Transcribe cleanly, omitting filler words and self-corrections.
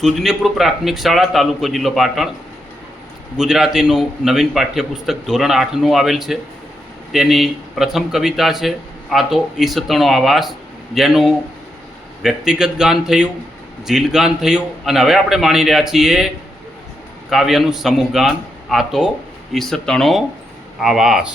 સુજનીપુર પ્રાથમિક શાળા, તાલુકો જિલ્લો પાટણ, ગુજરાતીનું નવીન પાઠ્યપુસ્તક ધોરણ 8નું આવેલ છે. તેની પ્રથમ કવિતા છે આ તો ઈસતણો આવાસ, જેનું વ્યક્તિગત ગાન થયું, જીલ ગાન થયું, અને હવે આપણે માણી રહ્યા છીએ કાવ્યનું સમૂહ ગાન આ તો ઈસતણો આવાસ.